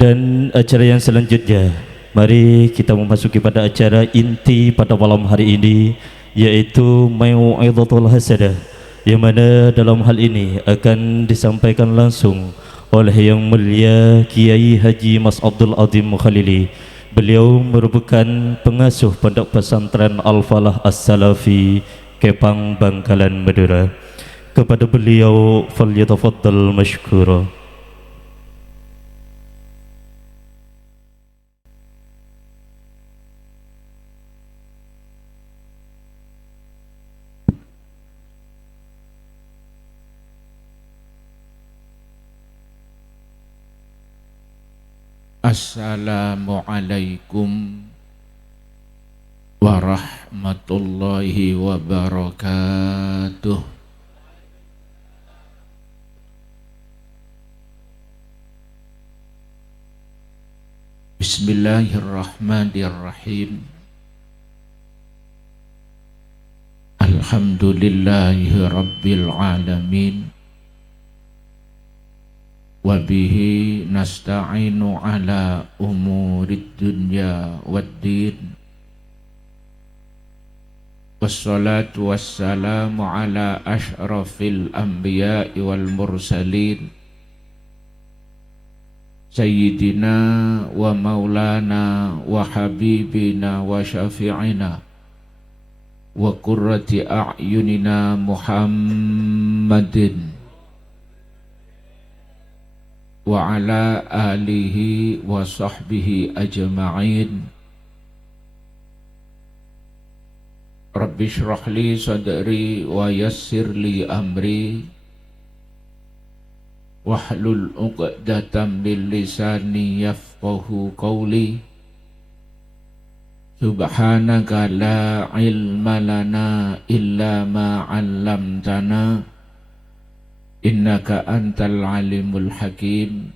Dan acara yang selanjutnya, mari kita memasuki pada acara inti pada malam hari ini, yaitu Mau'izatul Hasanah, yang mana dalam hal ini akan disampaikan langsung oleh Yang Mulia Kiai Haji Mas Abdul Azim Khalili. Beliau merupakan pengasuh Pondok Pesantren Al-Falah As-Salafi, Kepang, Bangkalan, Madura. Kepada beliau falyatafaddal masykura. Assalamualaikum warahmatullahi wabarakatuh. Bismillahirrahmanirrahim. Alhamdulillahi rabbil alamin. Wabihi nasta'inu ala umurid dunya waddin. Wassalatu wassalamu ala ashrafil anbiya'i wal mursalin, Sayyidina wa maulana wa habibina wa syafi'ina wa qurrati a'yunina Muhammadin wa ala alihi wa sahbihi ajma'in. Rabbi shrah li sadri wa yassir li amri wahlul 'uqdatam min lisani yafqahu qawli. Subhanaka la ilma lana illa ma 'allamtana, innaka antal alimul hakim.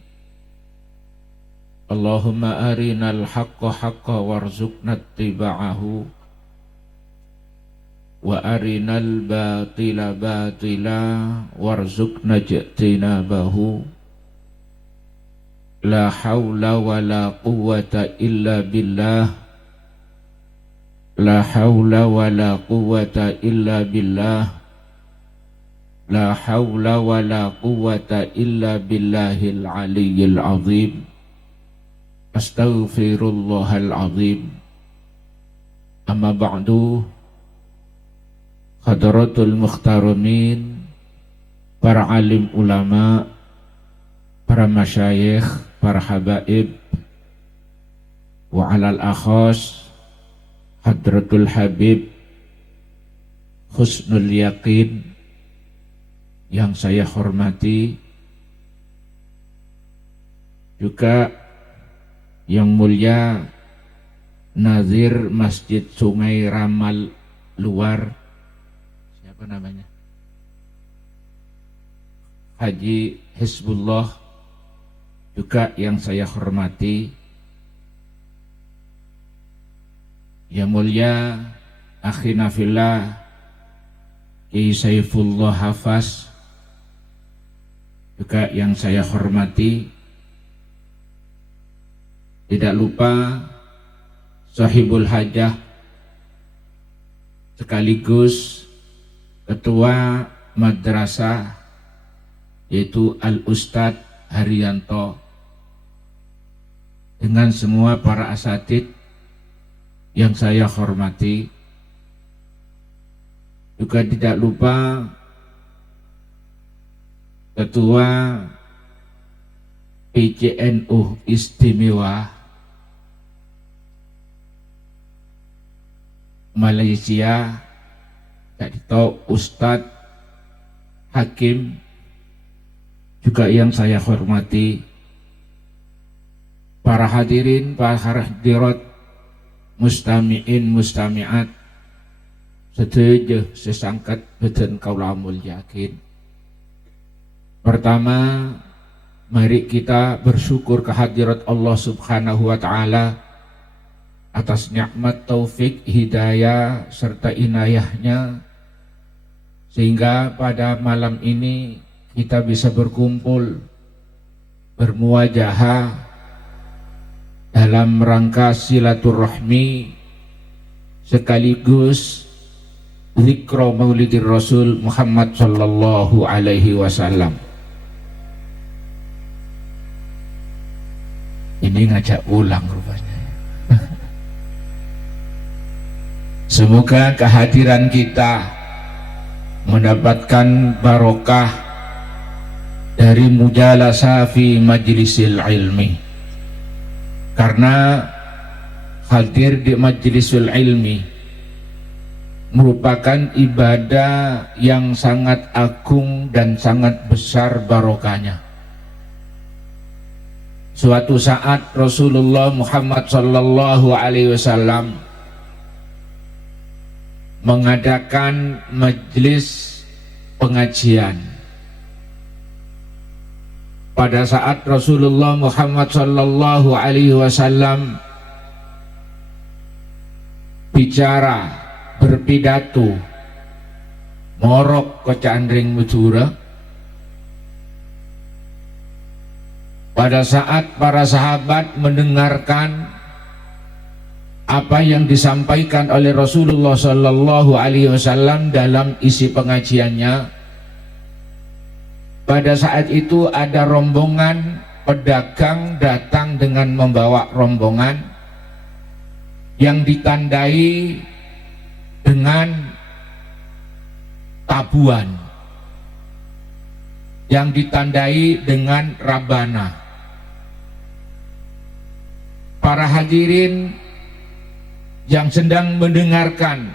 Allahumma arinal haqqa haqqa warzuqna ittiba'ahu wa arinal batila batila warzuqna ijtinabahu. La hawla wa la quwwata illa billah. La hawla wa la quwwata illa billah. La hawla wa la quwwata illa billahil aliyyil azim. Astaghfirullahal azim. Amma ba'du. Hadratul muhtaramin, para alim ulama, para masyayikh, para habaib, wa alal akhas Hadratul Habib Husnul Yaqin yang saya hormati, juga yang mulia Nazir Masjid Sungai Ramal Luar, siapa namanya, Haji Hizbullah, juga yang saya hormati yang mulia akhina fillah Kiai Saifullah Hafaz, juga yang saya hormati, tidak lupa sahibul hajah sekaligus ketua madrasah, yaitu Al-Ustadz Haryanto, dengan semua para asatidz yang saya hormati. Juga tidak lupa ketua PCNU Istimewa Malaysia, yaitu Ustadz Hakim, juga yang saya hormati. Para hadirin, para hadirat, mustami'in mustami'at sedaya sesangkat beden kaula mulyakin. Pertama, mari kita bersyukur kehadirat Allah Subhanahu wa taala atas nikmat taufik, hidayah serta inayahnya, sehingga pada malam ini kita bisa berkumpul, bermuajahah dalam rangka silaturahmi sekaligus zikra maulidir Rasul Muhammad sallallahu alaihi wasallam. Ini ngajak ulang rupanya. Semoga kehadiran kita mendapatkan barokah dari mujalasah fi majlisil ilmi, karena hadir di majlisul ilmi merupakan ibadah yang sangat agung dan sangat besar barokahnya. Suatu saat Rasulullah Muhammad sallallahu alaihi wasallam mengadakan majelis pengajian. Pada saat Rasulullah Muhammad sallallahu alaihi wasallam bicara, berpidato, morok ke Candring Madura, pada saat para sahabat mendengarkan apa yang disampaikan oleh Rasulullah sallallahu alaihi wasallam dalam isi pengajiannya, pada saat itu ada rombongan pedagang datang dengan membawa rombongan yang ditandai dengan tabuan, yang ditandai dengan rabana. Para hadirin yang sedang mendengarkan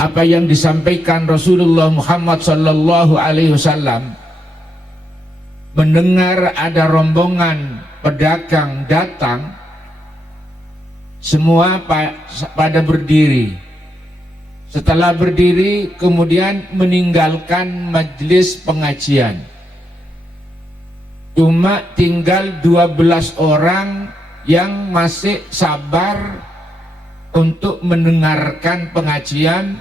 apa yang disampaikan Rasulullah Muhammad sallallahu alaihi wasallam mendengar ada rombongan pedagang datang, semua pada berdiri. Setelah berdiri kemudian meninggalkan majelis pengajian. Cuma tinggal 12 orang yang masih sabar untuk mendengarkan pengajian,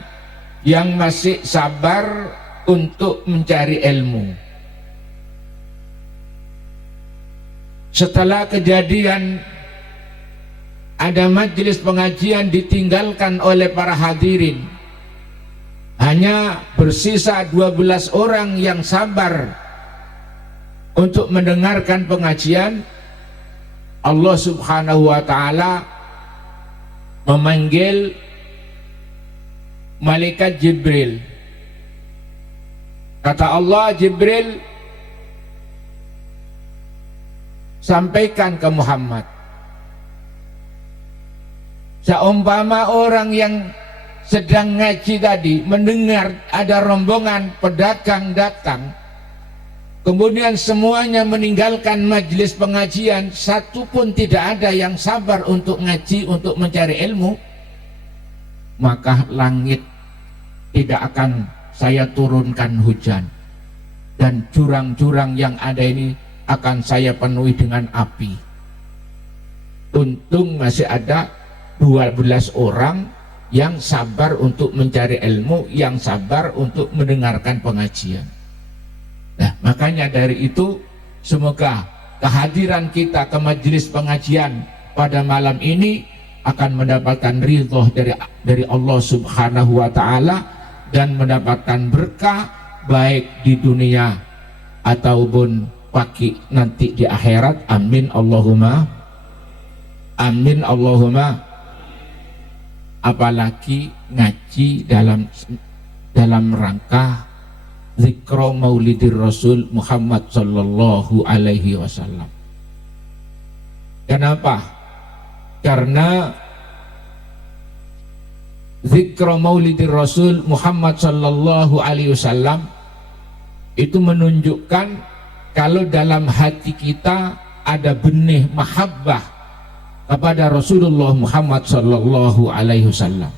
yang masih sabar untuk mencari ilmu. Setelah kejadian ada majelis pengajian ditinggalkan oleh para hadirin, hanya bersisa 12 orang yang sabar untuk mendengarkan pengajian, Allah subhanahu wa ta'ala memanggil malaikat Jibril. Kata Allah, Jibril, sampaikan ke Muhammad, seumpama orang yang sedang ngaji tadi mendengar ada rombongan pedagang datang, kemudian semuanya meninggalkan majelis pengajian, satu pun tidak ada yang sabar untuk ngaji, untuk mencari ilmu, maka langit tidak akan saya turunkan hujan, dan jurang-jurang yang ada ini akan saya penuhi dengan api. Untung masih ada 12 orang yang sabar untuk mencari ilmu, yang sabar untuk mendengarkan pengajian. Nah, makanya dari itu semoga kehadiran kita ke majelis pengajian pada malam ini akan mendapatkan ridho dari Allah subhanahu wa ta'ala dan mendapatkan berkah baik di dunia ataupun pagi nanti di akhirat. Amin Allahumma amin Allahumma. Apalagi ngaji dalam rangka zikra maulidir Rasul Muhammad sallallahu alaihi wasallam. Kenapa? Karena zikra maulidir Rasul Muhammad sallallahu alaihi wasallam itu menunjukkan kalau dalam hati kita ada benih mahabbah kepada Rasulullah Muhammad sallallahu alaihi wasallam.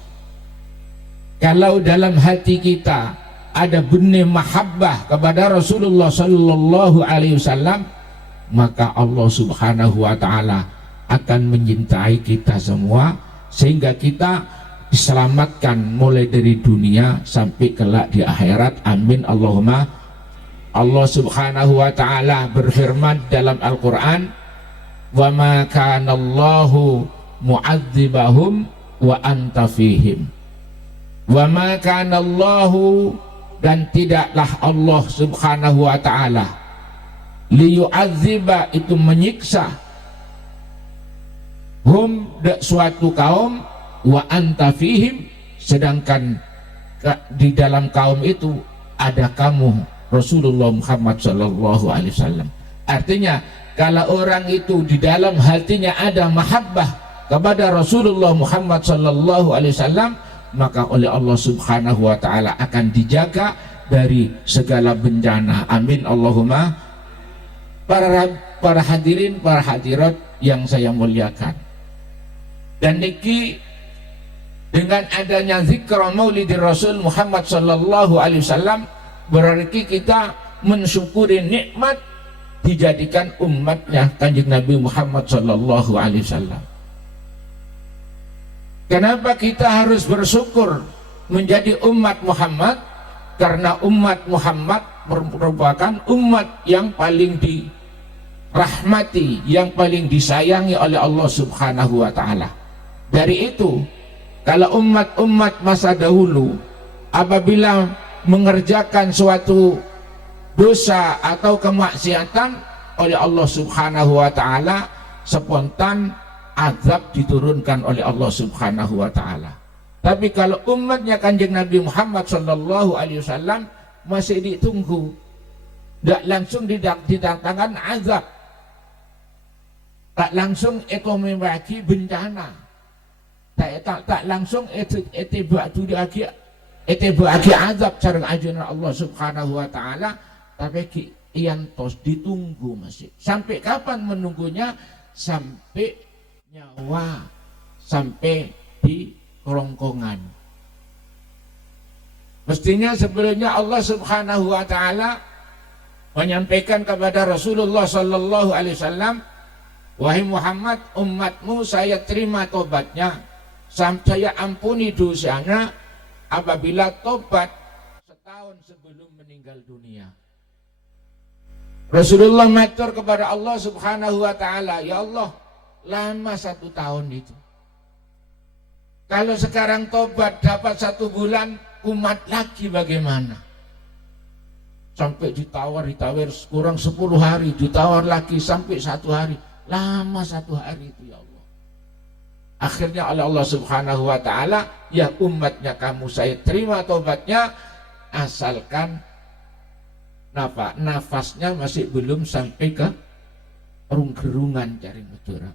Kalau dalam hati kita ada benih mahabbah kepada Rasulullah sallallahu alaihi wasallam, maka Allah subhanahu wa ta'ala akan menyintai kita semua, sehingga kita diselamatkan mulai dari dunia sampai kelak di akhirat. Amin Allahumma. Allah subhanahu wa ta'ala berfirman dalam Al-Quran, wa ma kana Allahu mu'adzibahum wa anta fihim. Wa ma kana Allahu, dan tidaklah Allah subhanahu wa ta'ala, liyu'adziba, itu menyiksa, hum, suatu kaum, wa anta fihim, sedangkan di dalam kaum itu ada kamu Rasulullah Muhammad sallallahu alaihi wasallam. Artinya kalau orang itu di dalam hatinya ada mahabbah kepada Rasulullah Muhammad sallallahu alaihi wasallam, maka oleh Allah subhanahu wa ta'ala akan dijaga dari segala bencana. Amin Allahumma. Para hadirin, para hadirat yang saya muliakan, dan niki dengan adanya zikra maulidir Rasul Muhammad sallallahu alaihi wasallam, berarti kita mensyukuri nikmat dijadikan umatnya Kanjeng Nabi Muhammad sallallahu alaihi wasallam. Kenapa kita harus bersyukur menjadi umat Muhammad? Karena umat Muhammad merupakan umat yang paling dirahmati, yang paling disayangi oleh Allah subhanahu wa ta'ala. Dari itu, kalau umat-umat masa dahulu apabila mengerjakan suatu dosa atau kemaksiatan, oleh Allah subhanahu wa ta'ala spontan azab diturunkan oleh Allah subhanahu wa ta'ala. Tapi kalau umatnya Kanjeng Nabi Muhammad sallallahu alaihi wasallam masih ditunggu, tidak langsung didatangkan azab, tak langsung ekonomi bencana, tak langsung bagi azab cara ajaran Allah subhanahu wa ta'ala. Tapi ian tos ditunggu masih. Sampai kapan menunggunya? Sampai nyawa, sampai di kerongkongan. Mestinya sebelumnya Allah subhanahu wa ta'ala menyampaikan kepada Rasulullah sallallahu alaihi wasallam, wahai Muhammad, umatmu saya terima tobatnya, saya ampuni dosanya apabila tobat setahun sebelum meninggal dunia. Rasulullah matur kepada Allah subhanahu wa ta'ala, ya Allah, lama 1 tahun itu. Kalau sekarang tobat dapat 1 bulan, umat lagi bagaimana? Sampai ditawar kurang 10 hari, ditawar lagi sampai 1 hari. Lama 1 hari itu ya Allah. Akhirnya oleh Allah subhanahu wa ta'ala, ya umatnya kamu saya terima tobatnya, asalkan nafasnya masih belum sampai ke gerungan cari mudura.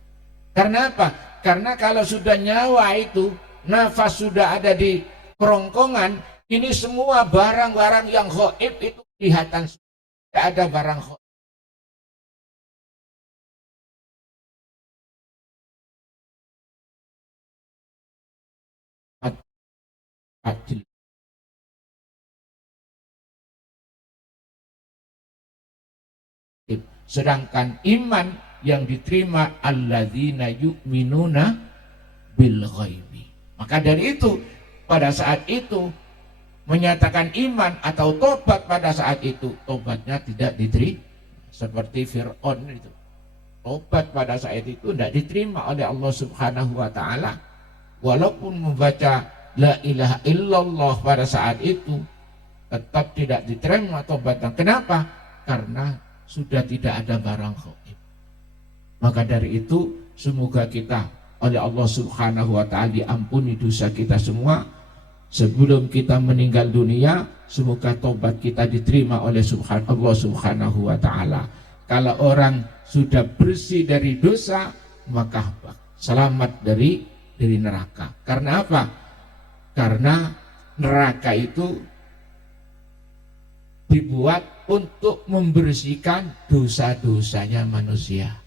Karena apa? Karena kalau sudah nyawa itu, nafas sudah ada di kerongkongan, ini semua barang-barang yang gaib itu kelihatan, tidak ada barang gaib. Adil. Sedangkan iman yang diterima alladzina yu'minuna bil ghaibi. Maka dari itu pada saat itu menyatakan iman atau tobat, pada saat itu tobatnya tidak diterima. Seperti Fir'aun itu, tobat pada saat itu tidak diterima oleh Allah subhanahu wa ta'ala. Walaupun membaca la ilaha illallah pada saat itu, tetap tidak diterima tobatnya. Kenapa? Karena sudah tidak ada barang gaib. Maka dari itu semoga kita oleh Allah subhanahu wa ta'ala diampuni dosa kita semua. Sebelum kita meninggal dunia, semoga tobat kita diterima oleh Allah subhanahu wa ta'ala. Kalau orang sudah bersih dari dosa, maka selamat dari neraka. Karena apa? Karena neraka itu dibuat untuk membersihkan dosa-dosanya manusia.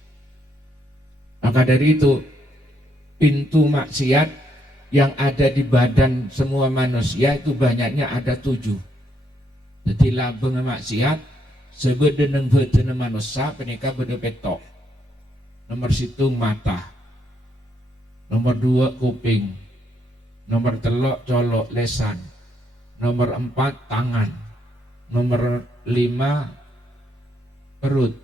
Maka dari itu pintu maksiat yang ada di badan semua manusia itu banyaknya ada 7. Jadi labeng maksiat sebedeneng bedene manusia penika bede petok. Nomor 1 mata, nomor 2 kuping, nomor 3 colok lesan, nomor 4 tangan, nomor 5 perut,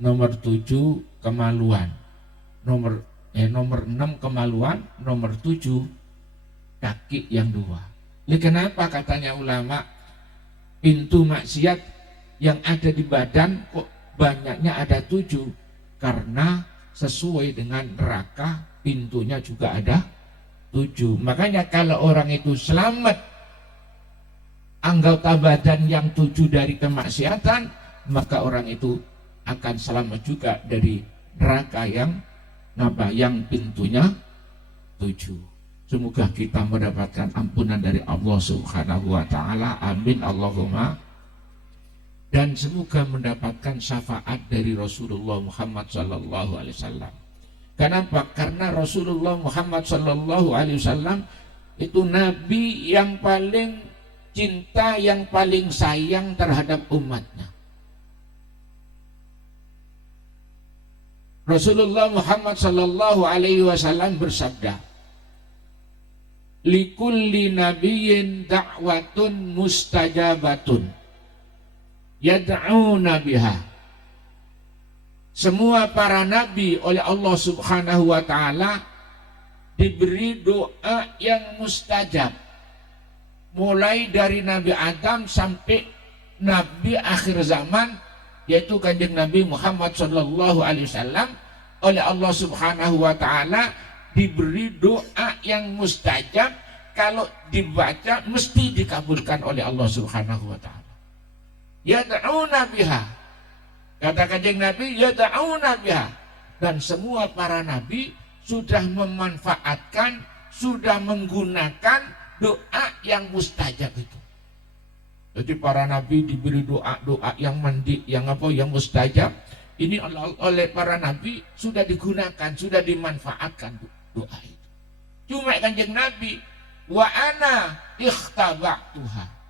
nomor 7 kemaluan. nomor 6 kemaluan, nomor 7 kaki yang 2. Ini kenapa katanya ulama pintu maksiat yang ada di badan kok banyaknya ada 7? Karena sesuai dengan neraka pintunya juga ada 7. Makanya kalau orang itu selamat anggota badan yang 7 dari kemaksiatan, maka orang itu akan selamat juga dari neraka yang pintunya 7. Semoga kita mendapatkan ampunan dari Allah Subhanahu wa taala. Amin Allahumma. Dan semoga mendapatkan syafaat dari Rasulullah Muhammad sallallahu alaihi wasallam. Kenapa? Karena Rasulullah Muhammad sallallahu alaihi wasallam itu nabi yang paling cinta, yang paling sayang terhadap umatnya. Rasulullah Muhammad sallallahu alaihi wasallam bersabda, likulli nabiyyin da'watun mustajabatun yad'una biha. Semua para nabi oleh Allah Subhanahu wa taala diberi doa yang mustajab, mulai dari Nabi Adam sampai Nabi akhir zaman, yaitu kanjeng Nabi Muhammad sallallahu alaihi wasallam, oleh Allah Subhanahu wa taala diberi doa yang mustajab, kalau dibaca mesti dikabulkan oleh Allah Subhanahu wa taala. Yad'una biha, kata kanjeng Nabi, yad'una biha. Dan semua para nabi sudah memanfaatkan, sudah menggunakan doa yang mustajab itu. Jadi para nabi diberi doa yang mandi, yang mustajab. Ini oleh para nabi sudah digunakan, sudah dimanfaatkan doa itu. Cuma kanjeng Nabi, wa ana ikhtaba'tuha.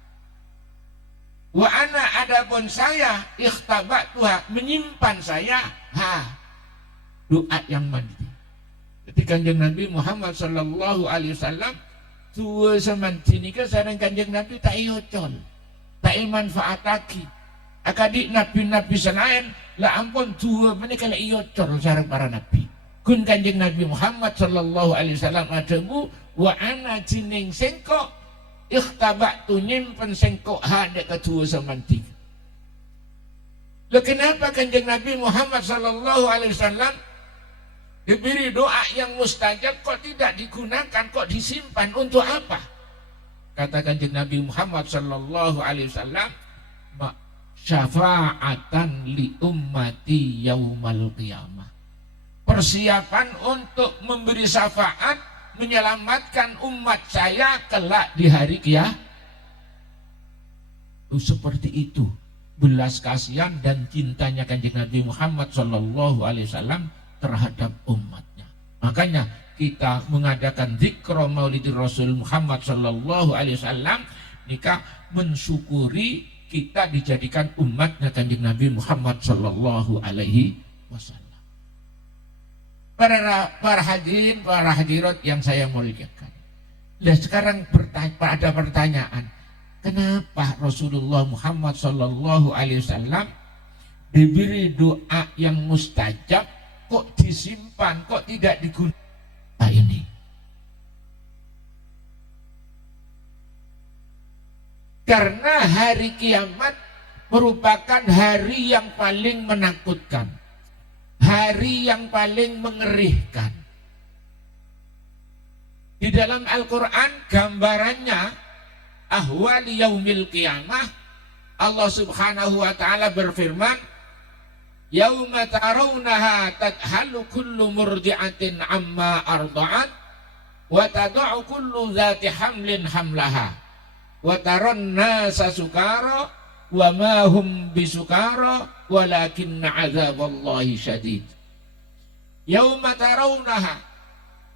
Wa ana adapun saya ikhtaba'tuha, menyimpan saya doa yang mandi. Jadi kanjeng Nabi Muhammad sallallahu alaihi wasallam tua semanti ni ke sareng kanjeng Nabi tak iocol, tak manfaataki. Akadik nabi-nabi selain lah ampun tua menika la iocol sareng para nabi. Kun kanjeng Nabi Muhammad sallallahu alaihi wasallam adamu wa ana jining sengko ikhtaba'tu nyimpen sengko hadek ketua semanti. Lah kenapa kanjeng Nabi Muhammad sallallahu alaihi wasallam diberi doa yang mustajab kok tidak digunakan, kok disimpan, untuk apa? Kata kanjeng Nabi Muhammad sallallahu alaihi wasallam, syafa'atan li ummati yaumal qiyamah. Persiapan untuk memberi syafaat, menyelamatkan umat saya kelak di hari kiamat. Seperti itu belas kasihan dan cintanya kanjeng Nabi Muhammad sallallahu alaihi wasallam terhadap umatnya. Makanya kita mengadakan zikra Maulidir Rasul Muhammad sallallahu alaihi wasallam, nikah mensyukuri kita dijadikan umatnya kanjeng Nabi Muhammad sallallahu alaihi wasallam. Para hadirin, para hadirat yang saya muliakan. Dan sekarang ada pertanyaan, kenapa Rasulullah Muhammad sallallahu alaihi wasallam diberi doa yang mustajab kok disimpan, kok tidak digunakan ini? Karena hari kiamat merupakan hari yang paling menakutkan, hari yang paling mengerikan. Di dalam Al-Quran gambarannya ahwal yaumil qiyamah, Allah Subhanahu wa ta'ala berfirman, yauma tarawunaha tadhalu kullu murdi'atin amma arda'at wa tada'u kullu dhati hamlin hamlaha wa taran nasa sukara wa ma hum bisukara walakinna azaballahi syadid. Yauma tarawunaha,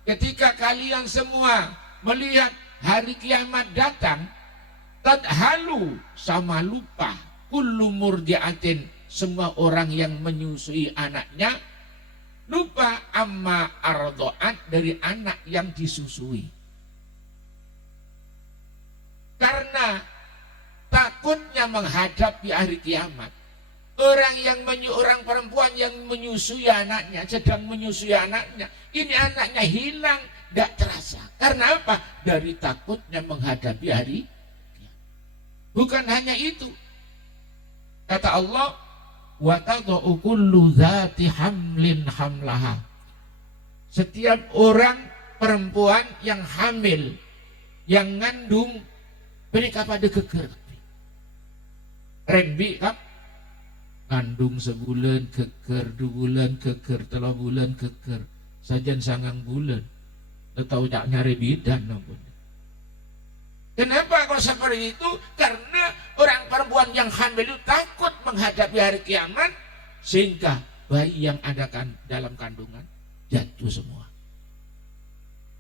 ketika kalian semua melihat hari kiamat datang, tadhalu, sama lupa, kullu murdi'atin, semua orang yang menyusui anaknya, lupa amma ardoat, dari anak yang disusui. Karena takutnya menghadapi hari kiamat, Orang perempuan yang menyusui anaknya, sedang menyusui anaknya, ini anaknya hilang, tidak terasa. Karena apa? Dari takutnya menghadapi hari kiamat. Bukan hanya itu. Kata Allah, wa tad'u kullu dzati hamlin hamlaha. Setiap orang perempuan yang hamil, yang ngandung, mereka pada geger. Rembi kan? Ngandung sebulan geger, 2 bulan geger, 3 bulan geger, sajan sangang bulan. Tahu tak nyari bidan nampun. Kenapa kok seperti itu? Karena orang perempuan yang hamil itu takut menghadapi hari kiamat, sehingga bayi yang ada dalam kandungan jatuh semua.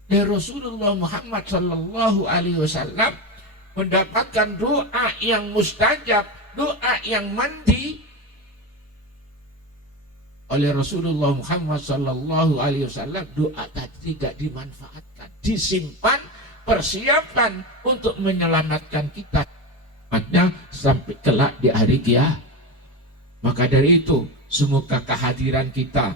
Dan Rasulullah Muhammad Sallallahu Alaihi Wasallam mendapatkan doa yang mustajab, doa yang mandi oleh Rasulullah Muhammad Sallallahu Alaihi Wasallam. Doa tadi tidak dimanfaatkan, disimpan, persiapan untuk menyelamatkan kita sampai kelak di hari kiamat. Maka dari itu, semoga kehadiran kita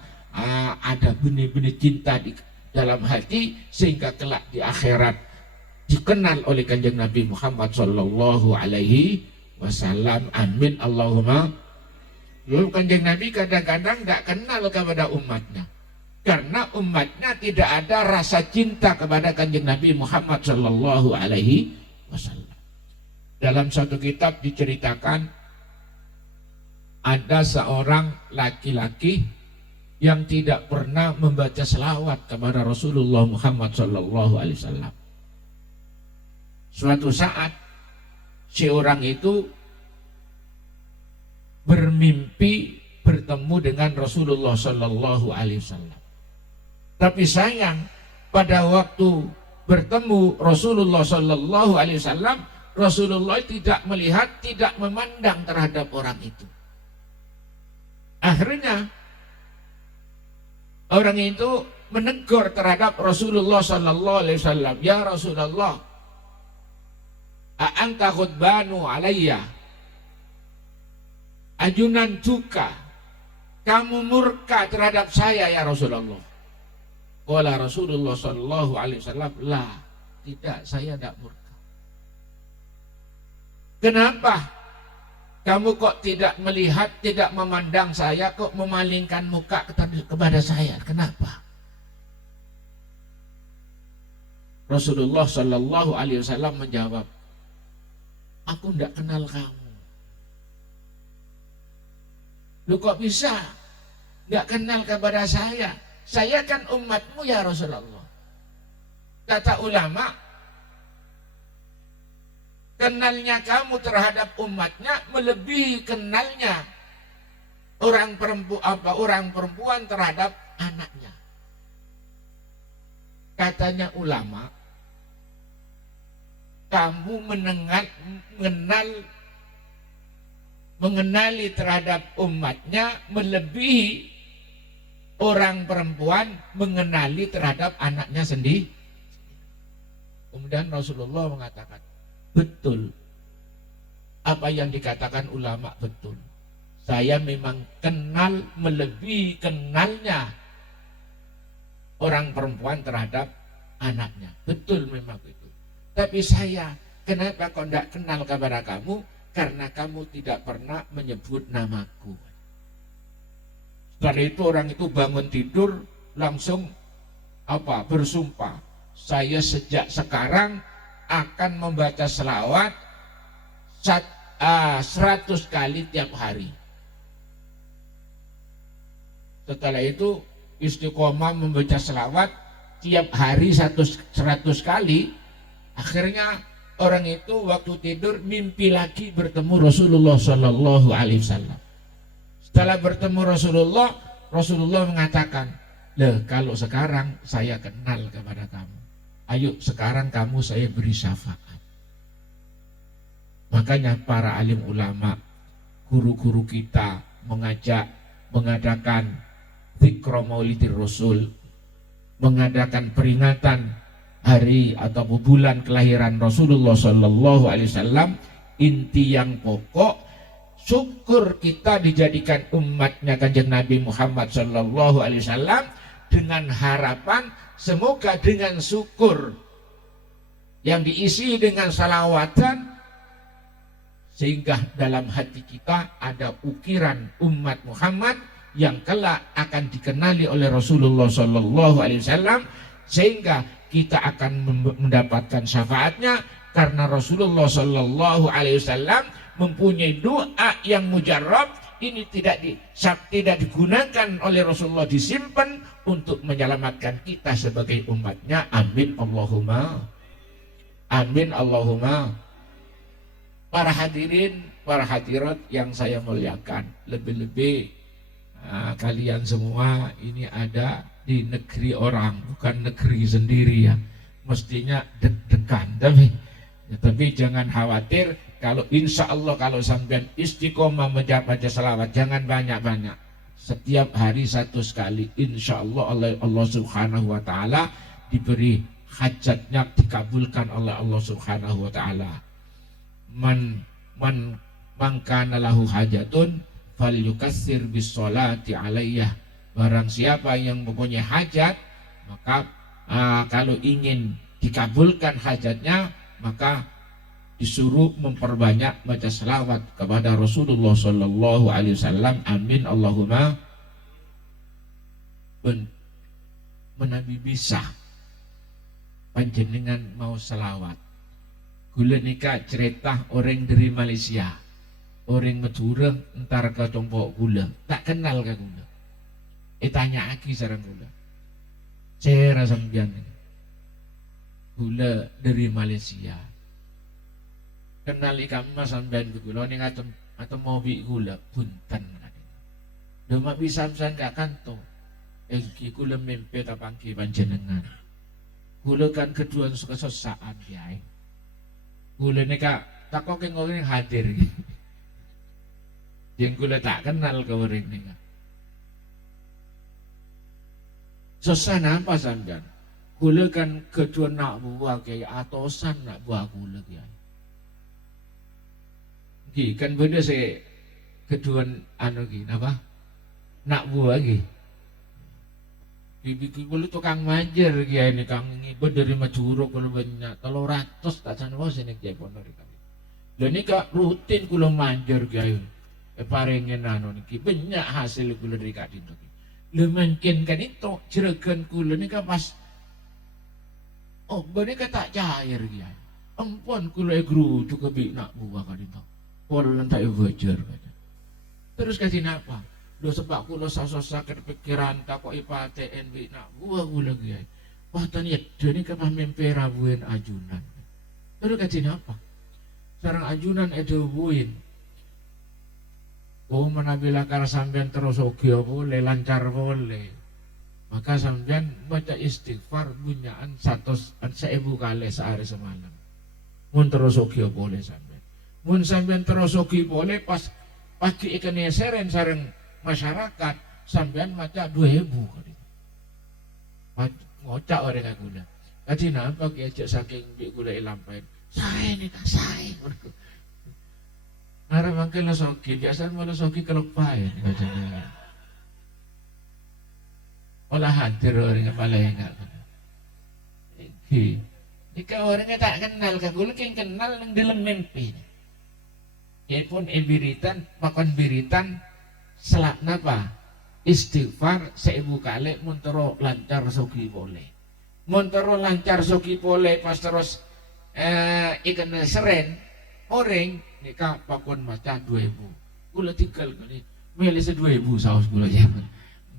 ada benih-benih cinta di dalam hati, sehingga kelak di akhirat dikenal oleh Kanjeng Nabi Muhammad Sallallahu Alaihi Wasallam. Amin Allahumma. Lalu Kanjeng Nabi kadang-kadang tidak kenal kepada umatnya, karena umatnya tidak ada rasa cinta kepada Kanjeng Nabi Muhammad Sallallahu Alaihi Wasallam. Dalam satu kitab diceritakan ada seorang laki-laki yang tidak pernah membaca selawat kepada Rasulullah Muhammad Sallallahu Alaihi Wasallam. Suatu saat si orang itu bermimpi bertemu dengan Rasulullah Sallallahu Alaihi Wasallam. Tapi sayang, pada waktu bertemu Rasulullah Sallallahu Alaihi Wasallam, Rasulullah tidak melihat, tidak memandang terhadap orang itu. Akhirnya orang itu menegur terhadap Rasulullah Sallallahu Alaihi Wasallam, ya Rasulullah, a'anta khutbanu alayya, ajunan juga kamu murka terhadap saya ya Rasulullah. Qala Rasulullah Sallallahu Alaihi Wasallam, la, tidak, saya tidak murka. Kenapa kamu kok tidak melihat, tidak memandang saya, kok memalingkan muka kepada saya? Kenapa? Rasulullah Sallallahu Alaihi Wasallam menjawab, aku tidak kenal kamu. Lu kok bisa tidak kenal kepada saya? Saya kan umatmu ya Rasulullah. Kata ulama, kenalnya kamu terhadap umatnya melebihi kenalnya orang perempuan terhadap anaknya. Katanya ulama, kamu mengenali terhadap umatnya melebihi orang perempuan mengenali terhadap anaknya sendiri. Kemudian Rasulullah mengatakan, betul, apa yang dikatakan ulama betul. Saya memang kenal melebihi kenalnya orang perempuan terhadap anaknya. Betul memang itu. Tapi saya, kenapa kok tidak kenal kepada kamu? Karena kamu tidak pernah menyebut namaku. Setelah itu orang itu bangun tidur langsung bersumpah, saya sejak sekarang akan membaca selawat 100 kali tiap hari. Setelah itu istiqomah membaca selawat tiap hari 100 kali. Akhirnya orang itu waktu tidur mimpi lagi bertemu Rasulullah Sallallahu Alaihi Wasallam. Setelah bertemu Rasulullah mengatakan, kalau sekarang saya kenal kepada kamu, ayo sekarang kamu saya beri syafaat. Makanya para alim ulama, guru-guru kita mengadakan dzikra maulidir Rasul, mengadakan peringatan hari atau bulan kelahiran Rasulullah Sallallahu Alaihi Wasallam. Inti yang pokok, syukur kita dijadikan umatnya Kanjeng Nabi Muhammad Sallallahu Alaihi Wasallam, dengan harapan semoga dengan syukur yang diisi dengan salawatan, sehingga dalam hati kita ada ukiran umat Muhammad yang kelak akan dikenali oleh Rasulullah Sallallahu Alaihi Wasallam, sehingga kita akan mendapatkan syafaatnya, karena Rasulullah Sallallahu Alaihi Wasallam mempunyai doa yang mujarab. Ini tidak digunakan oleh Rasulullah, disimpan untuk menyelamatkan kita sebagai umatnya. Amin Allahumma amin Allahumma. Para hadirin, para hadirat yang saya muliakan, lebih-lebih kalian semua ini ada di negeri orang, bukan negeri sendiri ya. Mestinya deg-degan, tapi jangan khawatir. Kalau insya Allah kalau sampean istiqomah baca selawat, jangan banyak-banyak, setiap hari 1 kali, insya Allah Allah Subhanahu Wa Taala diberi hajatnya, dikabulkan oleh Allah Subhanahu Wa Taala. Man kana lahu hajatun falyukassir bis sholati alayyah. Barang siapa yang mempunyai hajat, maka kalau ingin dikabulkan hajatnya, maka disuruh memperbanyak baca selawat kepada Rasulullah Sallallahu Alaihi Wasallam. Amin Allahumma. Menabi bisa panjenengan mau selawat. Gula nikah cerita orang dari Malaysia, orang Madura entar ke tombok gula, tak kenal ke gula. Tanya aki sarang gula. Saya sampeyan gula dari Malaysia. Kenal ikan mas sampean gula ning atau mau bi gula punten katanya. Dema bisa sampean gak kanto. Iki gula mimpi ta pangki panjenengan. Gula kan kedua kesesaan kiai. Gula nika takok ngene hadir. Yang gula tak kenal ke orang nika. Sesana apa sampean? Gula kan kedua nak buah kiai, atosan nak buah gula kiai. Kan benda saya kedua apa nak buah lagi bibi kulo tukang manjer kiai ini kang ngibet dari Madura kalau banyak 300 tak sana was ini kiai pondok kami. Dan ini kak rutin kulo manjer kiai parengen niki banyak hasil kulo dari kak dinto. Lu mungkin kan itu jeragan kulo ini kan pas benih tak cair kiai. Ampun kulo guru juga bi nak buah kak dinto. Orang tak wajar. Terus kasih apa? Lo sebab kulo sakit pikiran takut ipaten bi nak gua lagi. Wah tanya dia ni kemah mimpi rabuin ajunan. Terus kasih apa? Sarang ajunan itu buin. Oh menabila kar sampean terus oke boleh, lancar boleh. Maka sampean baca istighfar bunyaan 1.000 kali sehari semalam. Mun terus oke boleh sampean. Mun sampean terosoki boleh pas pagi ikannya seren sareng masyarakat sampean maca 2.000 kali. Ngocak orang aku dah. Kaji nampak ya cek saking bi gula ilampain. Saya ni tak saya. Nara mangkel lah soki, biasa malah soki kelupain bacanya. Olah hadir orang kepala yang enggak. Jika orangnya tak kenal kan gula yang kenal yang dalam mimpi. Ya pun biritan, makan biritan selak napa istighfar 1.000 kali muntero lancar soki boleh. Muntero lancar soki boleh pas terus ikan seren orang nikah pakon maca 2.000. Gula tinggal kali milih 2.000 saus gula jangan.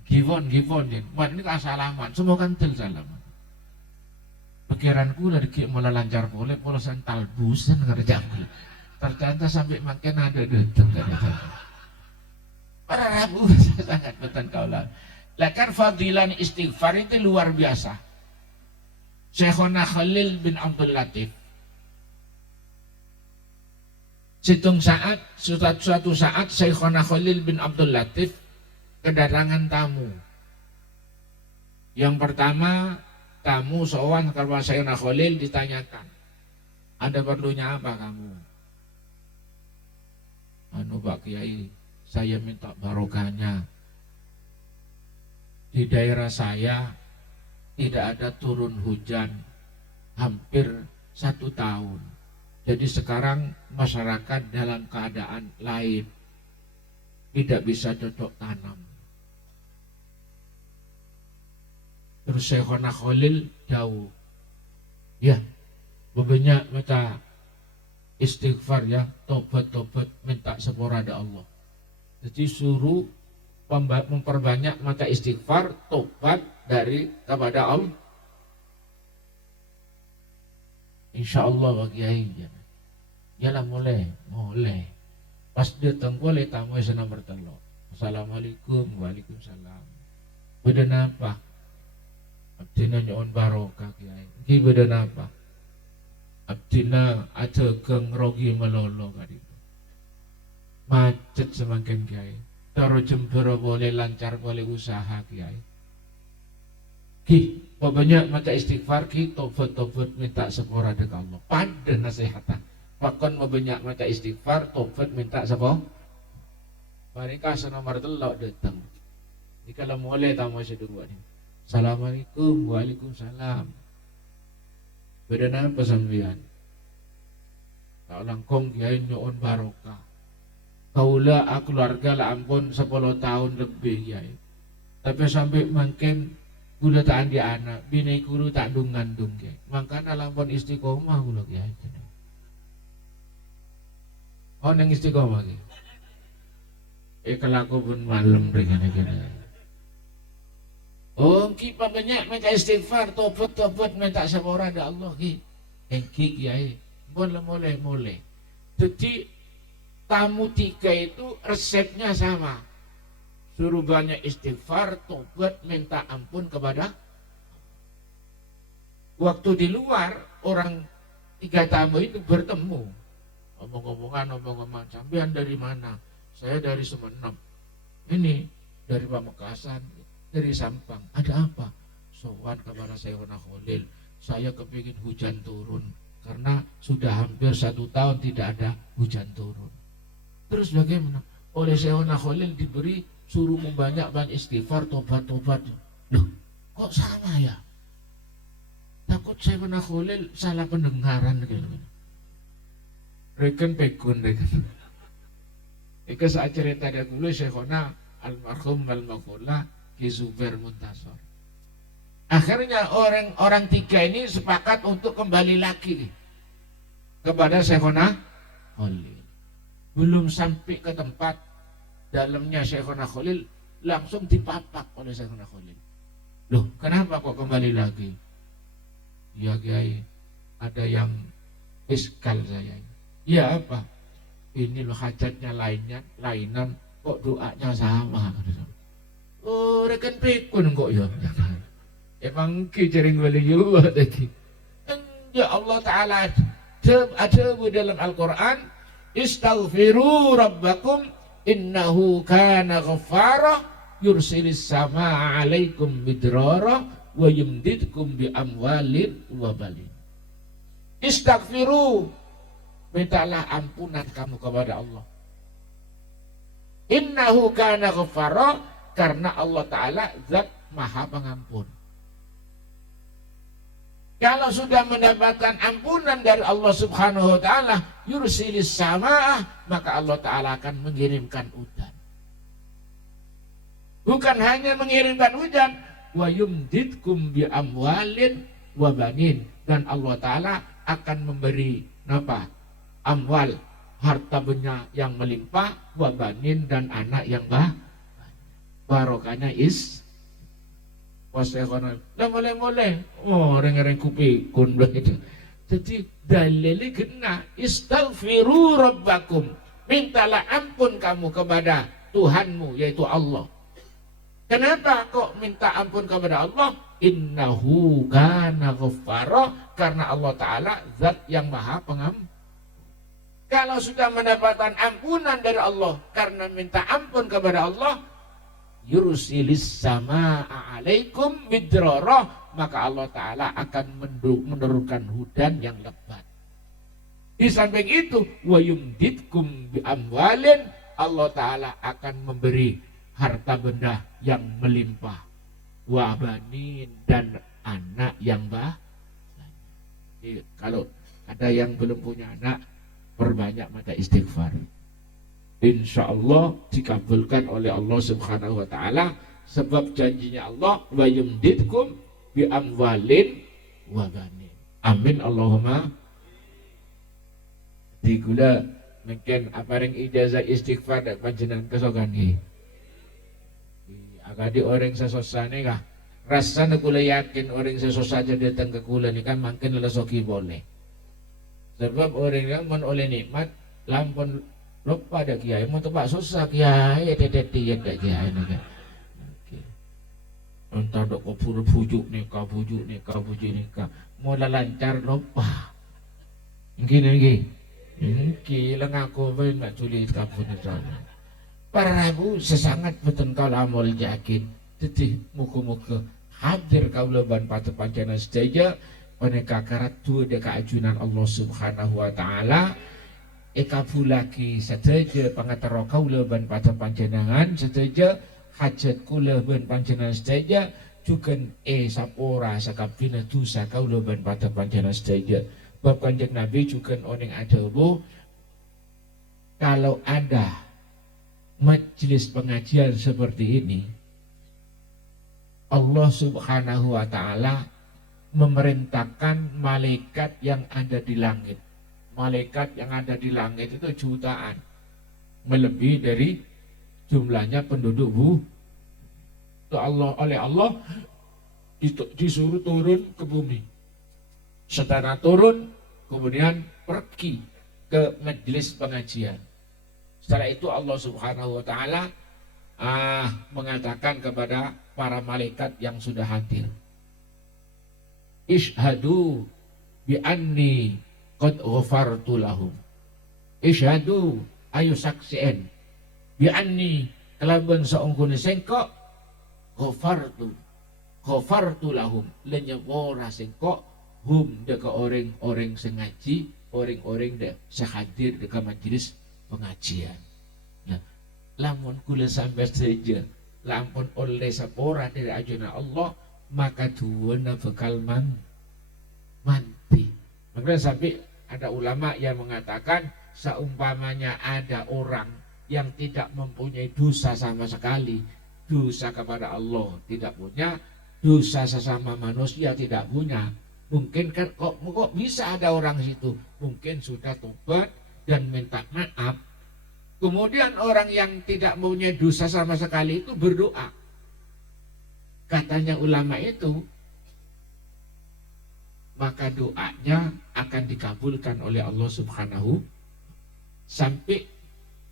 Givon ya. Mat ini asalaman, semua kan tel salaman. Pikiran gula dikit mulai lancar boleh, mulai santal busan kerja gula. Ternyata sampai makin ada deteng para Rabu sangat betul kaulah. Lakan fadilan istighfar itu luar biasa. Syekhona Khalil bin Abdul Latif suatu saat Syekhona Khalil bin Abdul Latif kedatangan tamu. Yang pertama tamu sowan karena Syekhona Khalil ditanyakan, ada perlunya apa kamu? anu Pak Kiai, saya minta barokahnya. Di daerah saya tidak ada turun hujan hampir 1 tahun. Jadi sekarang masyarakat dalam keadaan lain, tidak bisa cocok tanam. Terus Syekhona Khalil jauh, ya banyak minta istighfar ya, tobat minta sepura ada Allah. Jadi suruh memperbanyak mata istighfar, tobat dari kepada Allah. Insya Allah bagi ayah. Yalah mulai. Pas dia tenggoleh tamu sana bertelur. Assalamualaikum, waalaikumsalam. Beda napa? Abdina nyon barokah kiai. Ki beda napa? Abdina ada geng rogi melolo kali. Macet semakin kiai. Taruh jembero boleh lancar, boleh usaha kiai. Ki, banyak mata istighfar ki, tobat minta sepura dekat Allah. Pada nasihatan. Bahkan banyak mata istighfar, tobat minta sepura. Mereka senomor telok datang. Ini kalau mulai tamu sedua ni. Assalamualaikum, waalaikumsalam. Beda napa sambian? Tak langkong kiai nyon barokah. Kaulah keluarga lah ampun 10 tahun lebih kiai. Tapi sampai makin gula tak andi anak, bini guru tak dung-ngandung kiai. Makanya lampun istiqomah gula kiai. Oh neng istiqomah kiai. Kalau aku pun malam dengan. Oh kita banyak minta istighfar, tobat minta sepura ada Allah ki. Kiai, mulai. Jadi tamu 3 itu resepnya sama. Suruh banyak istighfar, tobat, minta ampun kepada. Waktu di luar orang 3 tamu itu bertemu. Omong-omongan, sampean dari mana? Saya dari Sumeneb. Ini dari Pamekasan, dari Sampang. Ada apa? Sowan kepada Syekhona Khalil. Saya kepingin hujan turun karena sudah hampir 1 tahun tidak ada hujan turun. Terus bagaimana? Oleh Syekhona Khalil diberi suruh membanyak istighfar, tobat. Loh, kok sama ya? Takut Syekhona Khalil salah pendengaran gitu. Reken pekun. Ika saat cerita dia dulu Syekhona almarhum al-Maghfurlah Ki Zubair Muntasor. Akhirnya orang 3 ini sepakat untuk kembali lagi kepada Syekhona Khalil. Belum sampai ke tempat dalamnya Syekhona Khalil langsung dipapak oleh Syekhona Khalil. Loh, kenapa kok kembali lagi? Ya Kiai, ada yang iskal saya. Ya apa? Ini loh hajatnya lainan, kok doanya sama. Oh, rekan pikun kok ya. Emang kijaring wali juga tadi. Ya Allah Ta'ala ada dalam Al-Quran, istaghfiru rabbakum innahu kana ghaffara yursilis samaa alaikum midrara wa yumdidkum bi amwalin wa balin. Istaghfiru, mintalah ampunan kamu kepada Allah. Innahu kana ghaffara, karena Allah Ta'ala zat maha pengampun. Kalau sudah mendapatkan ampunan dari Allah Subhanahu wa Ta'ala, yursilis samaa, maka Allah Ta'ala akan mengirimkan hujan. Bukan hanya mengirimkan hujan, wa yumdidkum bi amwalin wa banin, dan Allah Ta'ala akan memberi apa? Amwal, harta benda yang melimpah, wa banin, dan anak yang barokahnya Wasekhona, lah mulai, orang-orang kupi kundah itu. Jadi dalilnya kena istaghfiru rabbakum, mintalah ampun kamu kepada Tuhanmu yaitu Allah. Kenapa kok minta ampun kepada Allah? Innahu kana ghaffara, karena Allah Ta'ala zat yang maha pengampun. Kalau sudah mendapatkan ampunan dari Allah karena minta ampun kepada Allah, yursilis samaa alaikum midrarah, maka Allah Ta'ala akan menurunkan hujan yang lebat. Di samping itu, wa yumditkum bi amwalin, Allah Ta'ala akan memberi harta benda yang melimpah, wa banin, dan anak yang banyak. Jadi, kalau ada yang belum punya anak, perbanyak mata istighfar. Insya Allah dikabulkan oleh Allah Subhanahu wa Ta'ala, sebab janjinya Allah, wa yumditkum bi amwalin wa banin. Amin Allahumma. Di gula mungkin aparing ijazah istighfar dan panjenengan kesogani. Agadi orang sesosane kah? Rasanya kula yakin orang sesosa aja datang ke kula ni kan makin lesoki boleh. Sebab orang yang mon oleh nikmat lampun lupa dah kiai mau tebak susah kiai teteti ya dak kiai ni kan. Entah dok kau pujuk ni kau pujuk ni kau pujuk ni kau mau lancar lupa. Gini. Kila ngaku ben mak tulis kampung sana. Para rabu sesangat betul kau amal yakin. Jadi muka-muka hadir kau leban patut pancana sedaja paneka karatu deka ajunan Allah Subhanahu wa Ta'ala. Eka pulaki sedaja pangataro kau leban patut pancanangan sedaja hajat kula leban pancanangan sedaja juga sapora sakapina tusa kau leban patut pancanangan sedaja. Bab Kanjeng Nabi juga orang ada bu, kalau ada majelis pengajian seperti ini, Allah Subhanahu wa Ta'ala memerintahkan malaikat yang ada di langit. Malaikat yang ada di langit itu jutaan, melebihi dari jumlahnya penduduk bu. Oleh Allah disuruh turun ke bumi. Setelah turun, kemudian pergi ke majelis pengajian. Setelah itu Allah Subhanahu wa Ta'ala mengatakan kepada para malaikat yang sudah hadir, Ishhadu bi anni qad ghafartu lahum. Ishhadu, ayo saksien bi anni kelaban saungkune sengkok ghafartu lahum, lenyewora sengkok hum deka orang-orang sengaji, orang-orang dek sehadir deka majelis pengajian. Nah, lamun kula sampai saja, lampun oleh sapora dari ajunan Allah, maka duwana bekal mati. Makanya sampai ada ulama yang mengatakan, seumpamanya ada orang yang tidak mempunyai dosa sama sekali, dosa kepada Allah tidak punya, dosa sesama manusia tidak punya. Mungkin kan kok bisa ada orang situ, mungkin sudah tobat dan minta maaf. Kemudian orang yang tidak punya dosa sama sekali itu berdoa. Katanya ulama itu, maka doanya akan dikabulkan oleh Allah Subhanahu. Sampai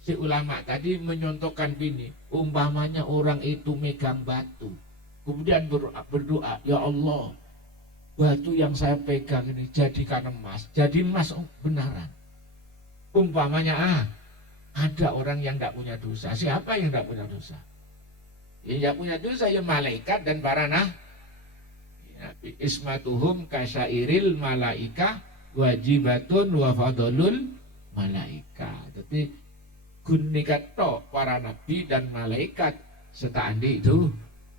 si ulama tadi menyontohkan gini, umpamanya orang itu megang batu, kemudian berdoa, ya Allah, batu yang saya pegang ini jadikan emas, jadi emas benaran. Umpamanya ada orang yang tidak punya dosa. Siapa yang tidak punya dosa? Yang tidak punya dosa ya malaikat dan para ismatuhum kasyairil malaika wajibatun wa fadlul malaika. Jadi gunikat para nabi dan malaikat setaandi itu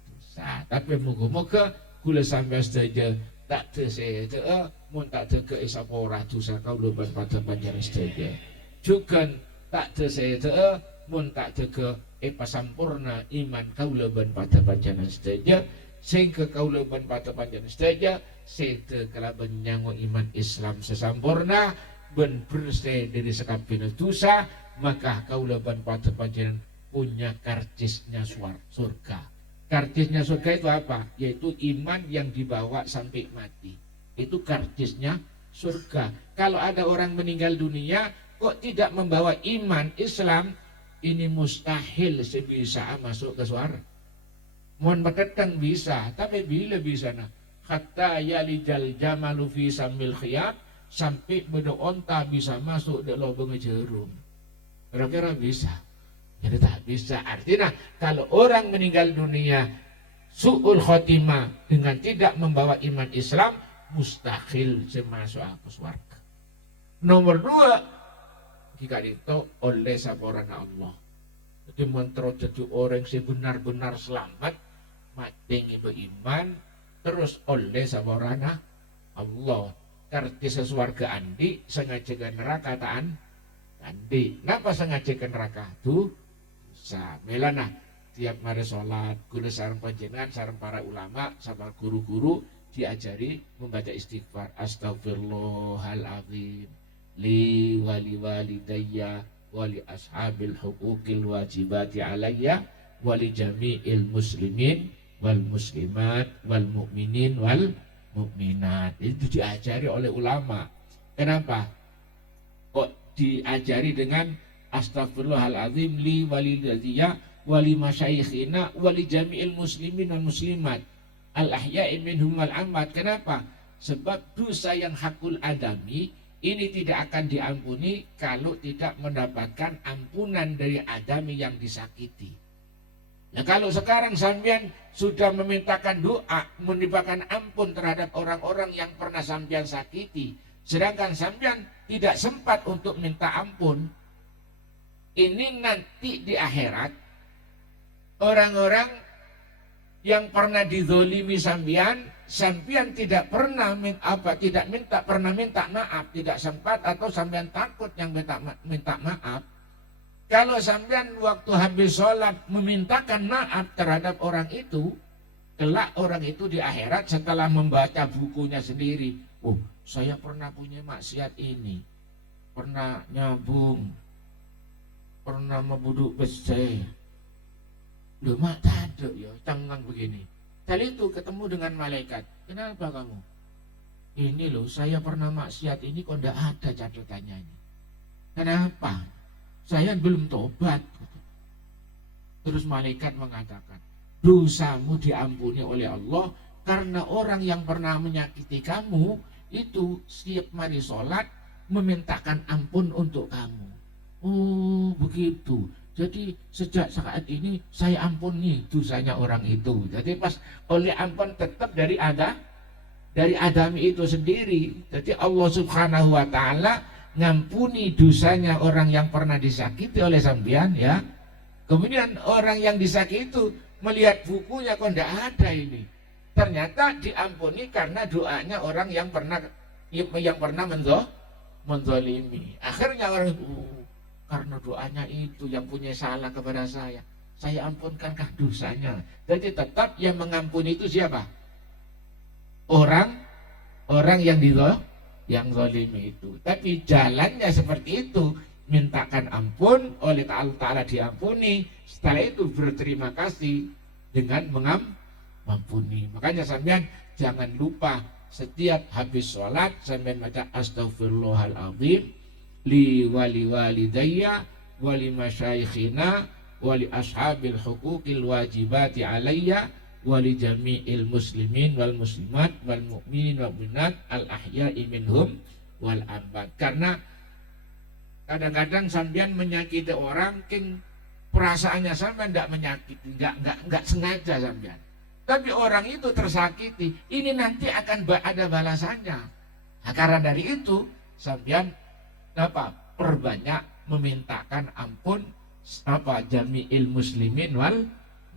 dosa. Tapi moga-moga kula sampai saja tak terseja, mun tak terke isapora dosa kau leban pada panjang saja. Juga tak terseja, mun tak terke pasampurna iman kau leban pada panjang saja. Sehingga kau leban pada panjang saja, sehingga kalaban nyango iman Islam sesampurna, ben bersih dari sekapina dosa, maka kau leban pada panjang punya karcisnya surga. Karcisnya surga itu apa? Yaitu iman yang dibawa sampai mati. Itu karcisnya surga. Kalau ada orang meninggal dunia kok tidak membawa iman Islam, ini mustahil sebisa masuk ke surga. Mohon berkatan bisa, tapi bila bisa nah? Hatta yalijal jamalu fi sambil khiyat, sampai bedoonta bisa masuk di lubang jarum. Kira-kira bisa? Jadi tak bisa. Artinya kalau orang meninggal dunia su'ul khotimah dengan tidak membawa iman Islam, mustahil masuk ke surga. Nomor dua, jika itu oleh saborana Allah. Jadi mentero jadi orang yang benar-benar selamat, mati beriman, terus oleh saborana Allah. Karena sesuarga andi, sengaja ke neraka taan andi. Kenapa sengaja ke neraka? Tuh, melana tiap mari sholat, guna sarang panjenengan, sarang para ulama, sama guru-guru diajari membaca istighfar. Astaghfirullahaladzim li wali walidayya wali ashabil hukukil wajibati alayya wali jami'il muslimin wal muslimat wal mu'minin wal mu'minat. Itu diajari oleh ulama. Kenapa kok diajari dengan astaghfirullahaladzim li walidayya wali masyayikhina wali jami'il muslimin wal muslimat al ahya'i minhum wal amwat? Kenapa? Sebab dosa yang hakul adami ini tidak akan diampuni kalau tidak mendapatkan ampunan dari adami yang disakiti. Nah, kalau sekarang sampean sudah memintakan doa, menimpakan ampun terhadap orang-orang yang pernah sampean sakiti, sedangkan sampean tidak sempat untuk minta ampun, ini nanti di akhirat orang-orang yang pernah dizolimi sampean tidak pernah pernah minta maaf, tidak sempat, atau sampean takut yang minta maaf. Kalau sampean waktu habis sholat memintakan maaf terhadap orang itu, kelak orang itu di akhirat setelah membaca bukunya sendiri, oh saya pernah punya maksiat ini, pernah nyambung, pernah membuduk besi, lu mak taduk ya, tangan begini. Kali itu ketemu dengan malaikat, kenapa kamu? Ini loh, saya pernah maksiat ini kok tidak ada catatannya ini. Kenapa? Saya belum tobat. Terus malaikat mengatakan, dosamu diampuni oleh Allah karena orang yang pernah menyakiti kamu itu setiap mari sholat memintakan ampun untuk kamu. Oh begitu. Jadi sejak saat ini saya ampuni dosanya orang itu. Jadi pas oleh ampun tetap dari adami itu sendiri. Jadi Allah Subhanahu wa taala ngampuni dosanya orang yang pernah disakiti oleh sampean ya. Kemudian orang yang disakiti itu melihat bukunya kok tidak ada ini. Ternyata diampuni karena doanya orang yang pernah menzalimi. Akhirnya orang karena doanya itu yang punya salah kepada saya ampunkankah dosanya. Jadi tetap yang mengampuni itu siapa? Orang yang zalimi itu. Tapi jalannya seperti itu, mintakan ampun oleh Ta'ala diampuni, setelah itu berterima kasih dengan mengampuni. Makanya sampean jangan lupa setiap habis sholat sampean baca astaghfirullahaladzim li wali walidayya wali masyayikhina wali ashabil hukukil wajibati alayya wali jami'il muslimin wal muslimat wal mu'minin wal mu'minat al ahya'i minhum wal amwat. Karena kadang-kadang sampean menyakiti orang, perasaannya sampean tidak menyakiti, enggak sengaja sampean. Tapi orang itu tersakiti, ini nanti akan ada balasannya. Nah, karena dari itu sampean perbanyak memintakan ampun jami'il muslimin wal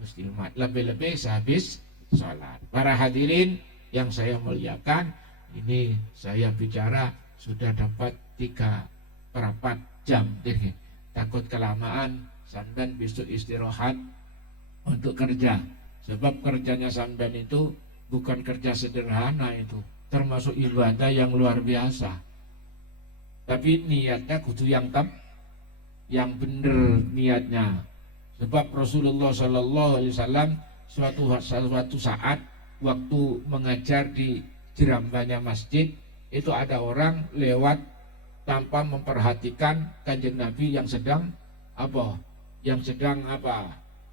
muslimat, lebih-lebih sehabis sholat. Para hadirin yang saya muliakan, ini saya bicara sudah dapat 3/4 jam deh. Takut kelamaan, sampean besok istirahat untuk kerja. Sebab kerjanya sampean itu bukan kerja sederhana, itu termasuk ibadah yang luar biasa. Tapi niatnya kudu yang bener niatnya. Sebab Rasulullah SAW suatu saat waktu mengajar di jerambanya masjid, itu ada orang lewat tanpa memperhatikan Kanjeng Nabi yang sedang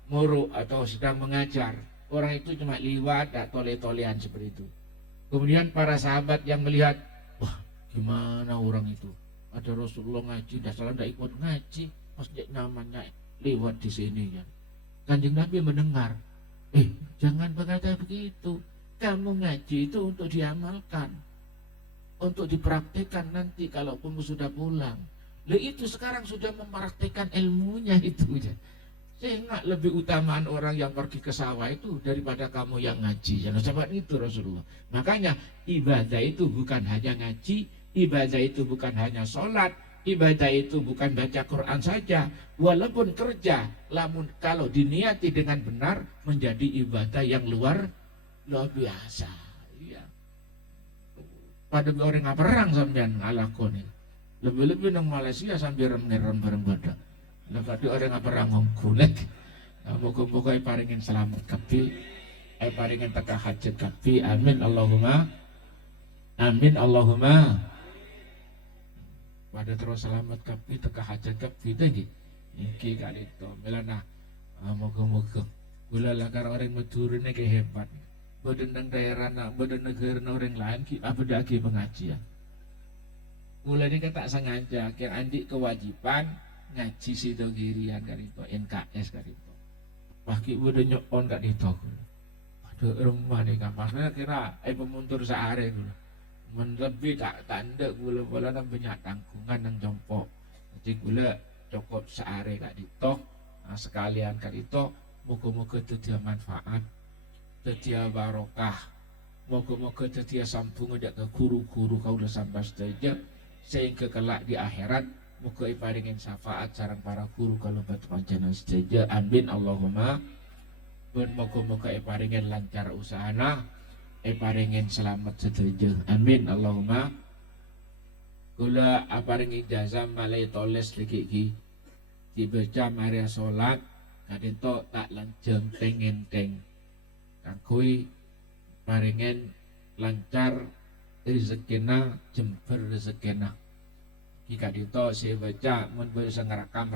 muruk atau sedang mengajar. Orang itu cuma liwat dan tole-tolean seperti itu. Kemudian para sahabat yang melihat, wah gimana orang itu, ada Rasulullah ngaji, dasarnya tidak ikut ngaji, pas namanya lewat di sini ya. Kanjeng Nabi mendengar, jangan berkata begitu, kamu ngaji itu untuk diamalkan. untuk dipraktikkan nanti kalau kamu sudah pulang. Itu sekarang sudah mempraktikkan ilmunya itu. Sehingga lebih utamaan orang yang pergi ke sawah itu daripada kamu yang ngaji. Jangan sahabat itu Rasulullah. Makanya ibadah itu bukan hanya ngaji, ibadah itu bukan hanya sholat, ibadah itu bukan baca Quran saja. Walaupun kerja, namun kalau diniati dengan benar menjadi ibadah yang luar biasa. Iya. Pada orang nggak perang sampean ngalakoni. Lebih-lebih nang Malaysia sambil rem-rem bareng badak. Lepas itu orang apa rangung kulit, buku-buku ay paringin selamat kapi, ay paringin teka hajat kapi, amin Allahumma, amin Allahumma. Pada terus selamat kapi, teka hajat kapi lagi, iki kali itu, melana, moga-moga, gula lakar orang maturunnya kehebat, badan daerah nak, badan negara orang lain, apa dah pengajian. Gula ini kan tak sengaja, kira andik kewajiban. Ngaji sido girian karito NKS karito paki udah nyokon gak dito ada rumah nih kan maksudnya kira pemuntur sehari gula lebih tak tanda gula bola nang banyak tanggungan nang jompo jadi gula cukup sehari gak dito sekalian karito moga-moga tetia manfaat tetia barokah moga-moga tetia sambung aja ke guru-guru kau udah sampai saja sehingga kelak di akhirat muka iparingin syafaat sarang para guru kalau batu pancana sejaja amin Allahumma ben muka iparingin lancar usahana iparingin selamat sejaja amin Allahumma kula aparingin ijazah malai toles lagi dibaca maria sholat kadento tak lanjeng teng kakui paringin lancar rezekina jember rezekina jika dito saya baca mun bisa ngerekam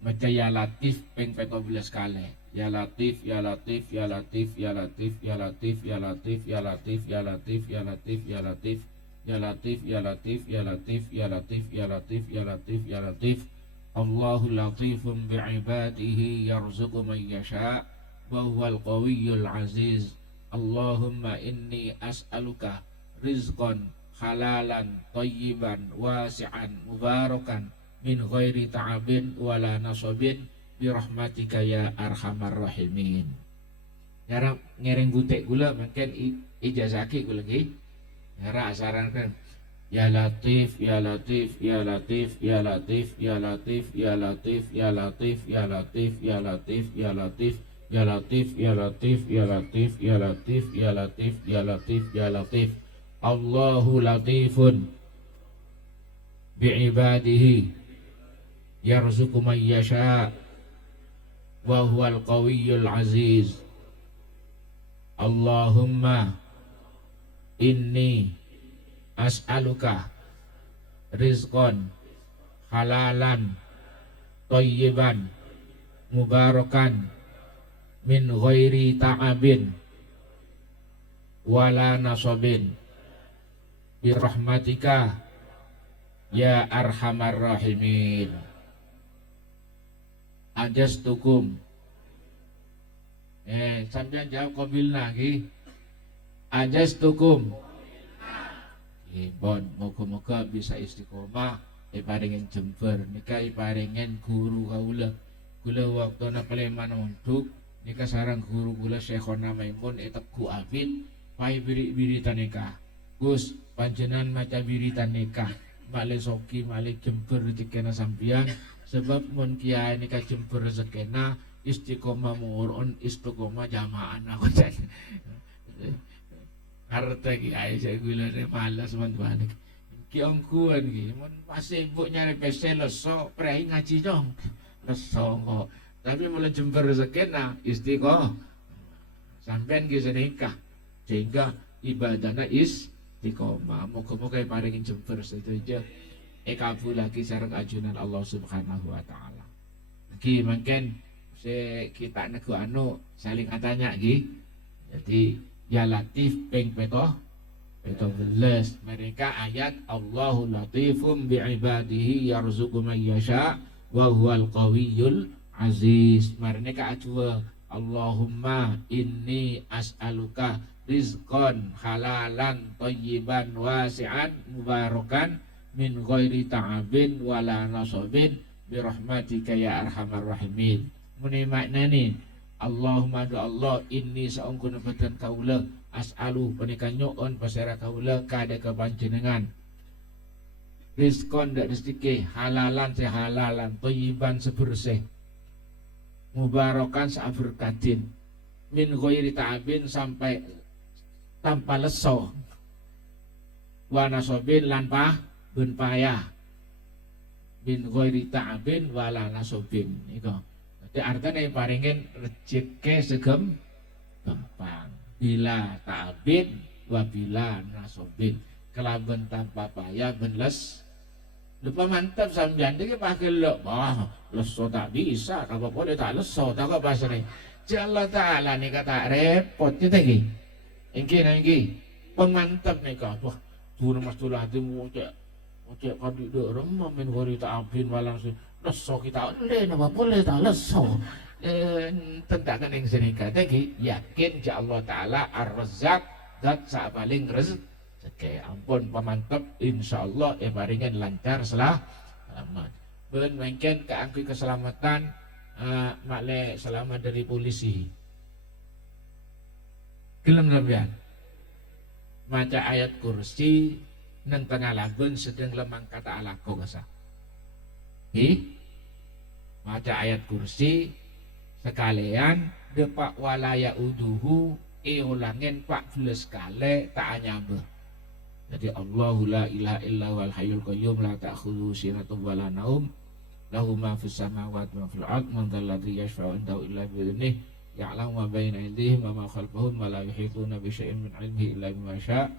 baca ya latif peng 14 kali ya latif ya latif ya latif ya latif ya latif ya latif ya latif ya latif ya latif ya latif ya latif ya latif ya latif ya latif ya latif ya latif ya latif Allahu latifun bi'ibadihi yarzuqu man yasha wa huwal qawiyyul aziz Allahumma inni as'aluka rizqan halalan, thayyiban, wasi'an, mubarakan min ghairi ta'abin wala nasabin birahmatika ya arhamar rahimin. Nyara ngereng butek gula makin ijazaki gula lagi. Nyara asaran kan ya latif ya latif ya latif ya latif ya latif ya latif ya latif ya latif ya latif ya latif ya latif ya latif ya latif ya latif ya latif ya latif ya latif Allahu latifun bi'ibadihi yarzuqu man yasha wa huwal qawiyyul aziz Allahumma inni as'aluka rizqan halalan thayyiban mubarakan min ghairi ta'abin wala nasabin birahmatika ya arhamar rahimin. Ajastukum sampeyan jawab qabil lagi ajastukum bon moga-moga bisa istiqomah paringin jember nika paringin guru kaula kula waktuna Paleman untuk nika sarang guru kula Syekhona Maimun teku abid pai biri-biritan nikah Gus panjenengan maca biritan nikah male soki male jember rezekina sampeyan sebab mun kiai nikah jember rezekina istiqomah muron istiqomah jamaah aku jan harta kiai saya gula malas man-man ki ongkuan ki mun pas ibu nyari pese leso prei ngaji dong leso kok tapi mulai jember rezekina istiqomah sampean ki nikah sehingga ibadahnya istiqomah moga-moga paringin jember saja kabul lagi sareng ajunan Allah Subhanahu wa taala. Ki mungkin kita nego anu saling tanya ki. Jadi ya latif peng petoh 17 mereka ayat Allahu latifum bi ibadihi yarzuqu man yasha wa huwal qawiyyul aziz. Mereka acua Allahumma inni as'aluka rizqan halalan thayyiban wasi'an mubarakan min ghairi ta'abin wala nasabin birahmatika ya arhamar rahimin. Muni maknane Allahumma do Allah inni saungkuna badan kaula as'alu panikan nyoon pasera kaula kada ka panjenengan rizqan dak rezeki halalan sehalalan thayyiban sebersih mubarakan saberkatin min ghairi ta'abin sampai tanpa leso wa nasobin lan ben payah bin ghairi ta'abin wala nasobin iku dadi artine paringin rezeki segem gampang bila ta'abin wa bila nasobin kelaben tanpa payah ben les lupa mantap sampeyan iki pakai lek leso tak bisa apa boleh tak leso tak apa pasane Allah Ta'ala ni kata repot kita iki iki pemantap nih kah wah dulu mas dulu hatimu cek kadi dek remah min ghairi ta'abin walang leso kita le nama boleh tak leso tentang yang sini kata ki yakin ja Allah Ta'ala ar-Razzaq dat sa paling rezeki ampun pemantap insyaallah paringan lancar selamat ben mungkin keangki keselamatan makle selamat dari polisi gelem sampean maca ayat kursi nang tengah lagun sedang lemang kata alako kasa maca ayat kursi sekalian depak walaya uduhu ulangin 14 kali tak nyambah jadi Allahu la ilaha illa wal hayyul qayyum la ta'khudhuhu sinatun wa la naum lahu ma fis samawati wa fil ardh man dzal ladzi yashfa'u indahu illa bi idhnihi ya'lamu ma baina aydihim wa ma khalfahum wa la yuhituna bi syai'in min 'ilmihi illa bima syaa'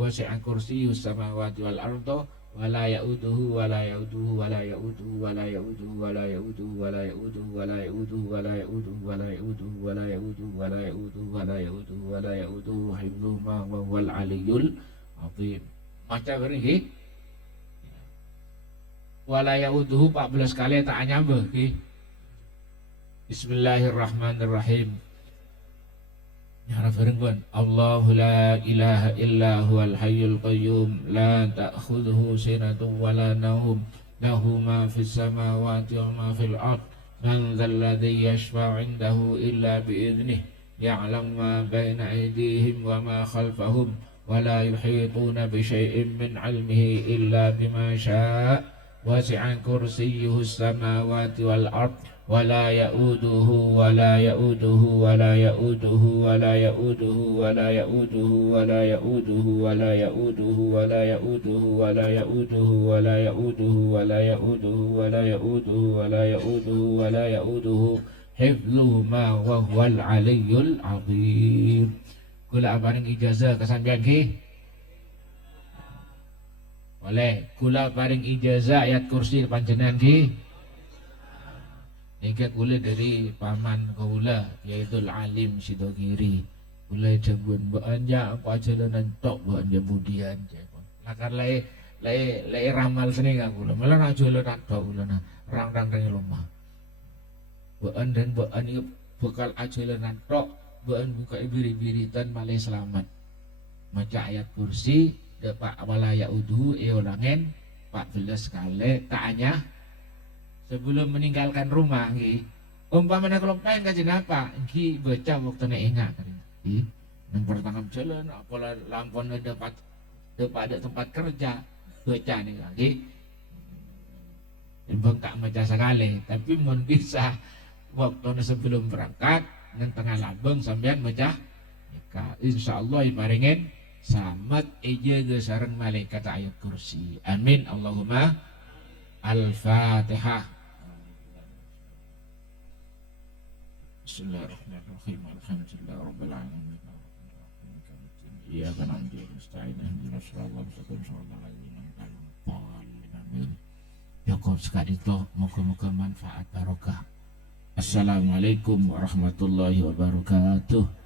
wasi'a kursiyyus samawati wal ardh wa la ya'uduhu wa la ya'uduhu wa la ya'uduhu wa la ya'uduhu wa la ya'uduhu wa la ya'uduhu wa la ya'uduhu wa la ya'uduhu wa la ya'uduhu wa la ya'uduhu wa la ya'uduhu wa la ya'uduhu wa la ya'uduhu hifdhuhuma wa huwal 'aliyyul 'azim. Maca bareng wala ya'uduhu 14 kali tak nyambah ki. Bismillahirrahmanirrahim. Ya bareng pun. Allahu la ilaha illa huwal hayyul qayyum la ta'khudhuhu sinatun wa la nawm lahu ma fis samawati wa ma fil ardh man dzal ladzi yashfa'u 'indahu illa bi idhnihi ya'lamu ma baina aydihim wa ma khalfahum wa la yuhituna bi syai'in min 'ilmihi illa bima syaa' wasi'a kursiyyuhu samawati wal ardh wa la ya'uduhu wa la ya'uduhu wa la ya'uduhu wa la ya'uduhu wa la ya'uduhu wa la ya'uduhu wa la ya'uduhu wa la ya'uduhu wa la ya'uduhu wa la ya'uduhu wa la ya'uduhu wa la ya'uduhu wa la ya'uduhu wa la ya'uduhu hifdhuhu ma wa huwal 'aliyyul 'azim. Kula bareng ijazah kesampean ki boleh kula paring ijazah ayat kursi panjenengan ki niki kula dari paman kula yaitu Alim Sidogiri kula jembun beanja apa jalanan tok beanja budian lakar lai ramal seni gak kula malah nak jalanan tok kula na rang-rang lomah bean dan bean ini bekal ajalanan tok bean buka biri-biritan malah selamat maca ayat kursi dapat walaya uduhu ulangen 14 kali taknya sebelum meninggalkan rumah nggih umpamanya kalau pengen kajian apa nggih baca waktunya ingat nggih nang pertangkap jalan apalah lampon dapat ada tempat kerja baca nih nggih embang tak baca sekali tapi mun bisa waktunya sebelum berangkat nang tengah labeng sampean baca insyaallah iparingin samat eja ge sareng malaikat ayat kursi amin Allahumma al-fatihah. Bismillahirrahmanirrahim alhamdulillah rabbil alamin iyyaka na'budu wa nasta'in ihdinas siratal mustaqim amin ya kau sekali toh moga-moga manfaat barokah. Assalamualaikum warahmatullahi wabarakatuh.